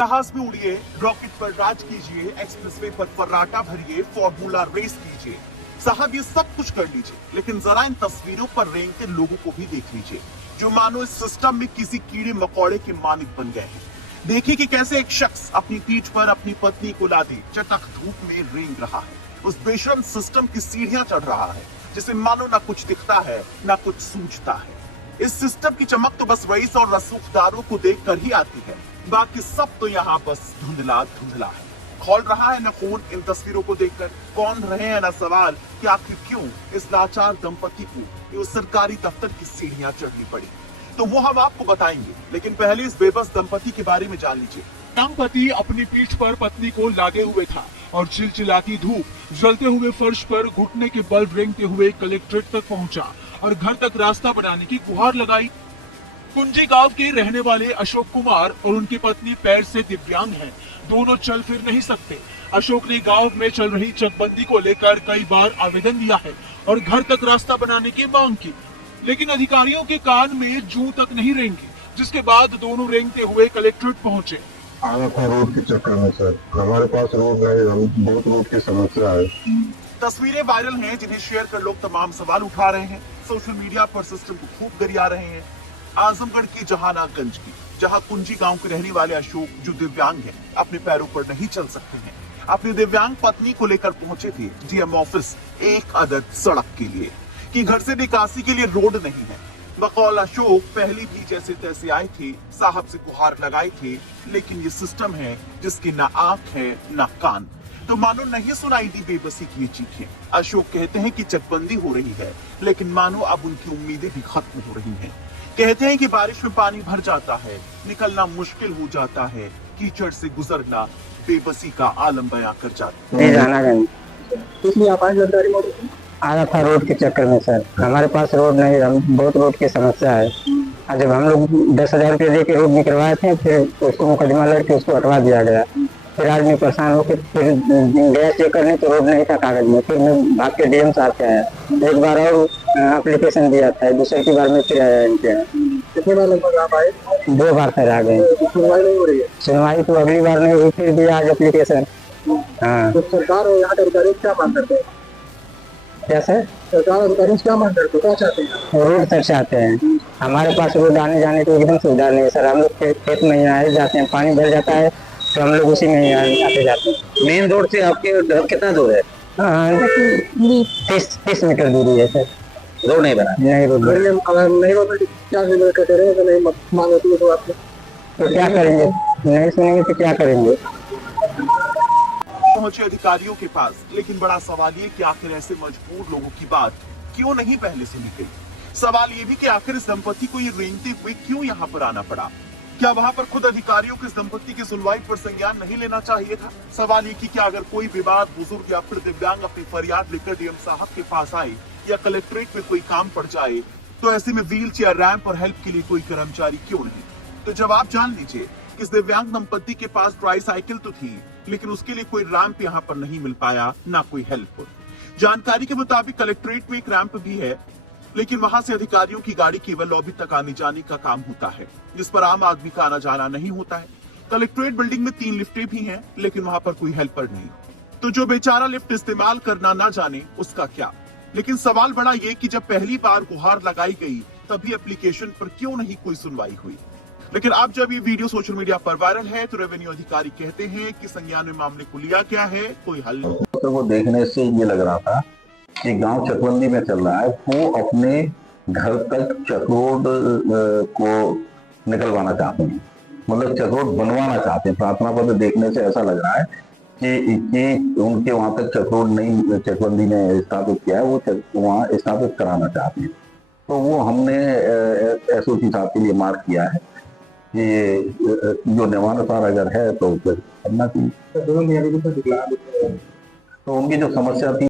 जहाज में उड़िए, रॉकेट पर राज कीजिए, एक्सप्रेसवे पर फर्राटा भरिए, फॉर्मूला रेस कीजिए। साहब ये सब कुछ कर लीजिए, लेकिन जरा इन तस्वीरों पर रेंगते लोगों को भी देख लीजिए, जो मानो इस सिस्टम में किसी कीड़े मकोड़े के मालिक बन गए हैं। देखिए कि कैसे एक शख्स अपनी पीठ पर अपनी पत्नी को लादे चटक धूप में रेंग रहा है, उस बेशरम सिस्टम की सीढ़ियां चढ़ रहा है, जिसे मानो ना कुछ दिखता है ना कुछ सूझता है। इस सिस्टम की चमक तो बस रईस और रसूखदारों को देखकर ही आती है, बाकी सब तो यहाँ बस धुंधला धुंधला है। खोल रहा है न खून इन तस्वीरों को देखकर, कौन रहे हैं न सवाल कि आखिर क्यों इस लाचार दंपति को ये सरकारी दफ्तर की सीढ़ियां चढ़नी पड़ी। तो वो हम आपको बताएंगे, लेकिन पहले इस बेबस दंपति के बारे में जान लीजिए। दंपति अपनी पीठ पर पत्नी को लादे हुए था और चिलचिलाती धूप, जलते हुए फर्श पर घुटने के बल रेंगते हुए कलेक्ट्रेट तक पहुंचा और घर तक रास्ता बनाने की गुहार लगाई। कुंजी गांव के रहने वाले अशोक कुमार और उनकी पत्नी पैर से दिव्यांग हैं। दोनों चल फिर नहीं सकते। अशोक ने गांव में चल रही चकबंदी को लेकर कई बार आवेदन दिया है और घर तक रास्ता बनाने की मांग की, लेकिन अधिकारियों के कान में जूं तक नहीं रेंगी, जिसके बाद दोनों रेंगते हुए कलेक्ट्रेट पहुंचे। आया था रोड के चक्कर में सर, हमारे पास रोड नहीं, हम बहुत रोड की समस्या है। तस्वीरें वायरल हैं जिन्हें शेयर कर लोग तमाम सवाल उठा रहे हैं, सोशल मीडिया पर सिस्टम को खूब गरिया रहे हैं। आजमगढ़ की जहानागंज की, जहां कुंजी गांव के रहने वाले अशोक, जो दिव्यांग हैं, अपने पैरों पर नहीं चल सकते हैं, अपनी दिव्यांग पत्नी को लेकर पहुंचे थे डीएम ऑफिस एक अदद सड़क के लिए कि घर से निकासी के लिए रोड नहीं है। बकौल अशोक पहली भी जैसे तैसे आए थे, साहब से गुहार लगाए थे, लेकिन ये सिस्टम है जिसकी ना आंख है ना कान, तो मानो नहीं सुनाई दी बेबसी की ये चीखें। अशोक कहते हैं कि चकबंदी हो रही है, लेकिन मानो अब उनकी उम्मीदें भी खत्म हो रही हैं। कहते हैं कि बारिश में पानी भर जाता है, निकलना मुश्किल हो जाता है, कीचड़ से गुजरना बेबसी का आलम बयां कर जाता है। आया था रोड के चक्कर में सर, हमारे पास रोड नहीं, हम बहुत रोड की समस्या है। और जब हम लोग 10,000 रुपये दे के रोड निकलवाए थे, फिर उसको मुकदमा लड़के उसको हटवा दिया गया। फिर आदमी परेशान होकर फिर गया चेक करने तो रोड नहीं था कागज में। फिर मैं भाग के डीएम साहब के आया, एक बार और एप्लीकेशन दिया था, दूसरी की बार में फिर आया इनके। कितनी बार लगभग आप आए? 2 बार सर आ गए। सुनवाई नहीं हो रही है? सुनवाई तो अगली बार नहीं हुई, फिर दिया आज एप्लीकेशन। हाँ, तो सरकार और यहाँ के अधिकारी क्या मांग करते हैं? क्या सर? सरकार अधिकारी क्या मांग करते हैं, क्या चाहते हैं? रोड तक चाहते हैं। हमारे पास रोड आने जाने की एकदम सुविधा नहीं है सर। हम लोग खेत में आए जाते हैं, पानी भर जाता है तो हम लोग उसी में आते जाते हैं। मेन रोड से आपके घर कितना दूर है? 30 मीटर दूरी है सर। रोड नहीं बना? नहीं रोड नहीं रोड क्या कहते रहे, नहीं मांगे तो आपको तो क्या करेंगे? नहीं सुनेंगे तो क्या करेंगे? पहुंचे अधिकारियों के पास, लेकिन बड़ा सवाल ये कि आखिर ऐसे मजबूर लोगों की बात क्यों नहीं पहले सुनी गई। सवाल ये भी कि आखिर इस दंपति को ये रेंगते हुए क्यों यहाँ पर आना पड़ा। क्या वहाँ पर खुद अधिकारियों को इस दंपति की सुनवाई पर संज्ञान नहीं लेना चाहिए था। सवाल ये कि क्या अगर कोई विवाद, बुजुर्ग या फिर दिव्यांग अपनी फरियाद लेकर डीएम साहब के पास आए या कलेक्ट्रेट में कोई काम पड़ जाए, तो ऐसे में व्हील चेयर, रैंप और हेल्प के लिए कोई कर्मचारी क्यों नहीं। तो जवाब जान लीजिए, इस दिव्यांग दंपति के पास ट्राईसाइकिल तो थी, लेकिन उसके लिए कोई रैंप यहाँ पर नहीं मिल पाया, ना कोई हेल्प। जानकारी के मुताबिक कलेक्ट्रेट में एक रैंप भी है, लेकिन वहां से अधिकारियों की गाड़ी केवल लॉबी तक आने जाने का काम होता है, जिस पर आम आदमी का आना जाना नहीं होता है। कलेक्ट्रेट बिल्डिंग में 3 लिफ्टें भी हैं, लेकिन वहां पर कोई हेल्पर नहीं। तो जो बेचारा लिफ्ट इस्तेमाल करना ना जाने, उसका क्या। लेकिन सवाल बड़ा ये कि जब पहली बार गुहार लगाई गई, तभी एप्लीकेशन पर क्यों नहीं कोई सुनवाई हुई। लेकिन अब जब ये वीडियो सोशल मीडिया पर वायरल है, तो रेवेन्यू अधिकारी कहते हैं कि संज्ञान में मामले को लिया गया है, कोई हल नहीं। तो वो देखने से ये लग रहा था कि गांव चकबंदी में चल रहा है, वो अपने घर तक चकरोड को निकलवाना चाहते हैं, मतलब चकरोड बनवाना चाहते हैं। प्रार्थना पत्र देखने से ऐसा लग रहा है कि उनके वहां तक चकरोड नहीं चकबंदी ने स्थापित किया है, वो वहां स्थापित कराना चाहते हैं। तो वो हमने एसओसी साहब के लिए मार्क किया है कि जो नियमानुसार अगर है तो फिर करना चाहिए। तो उनकी जो समस्या थी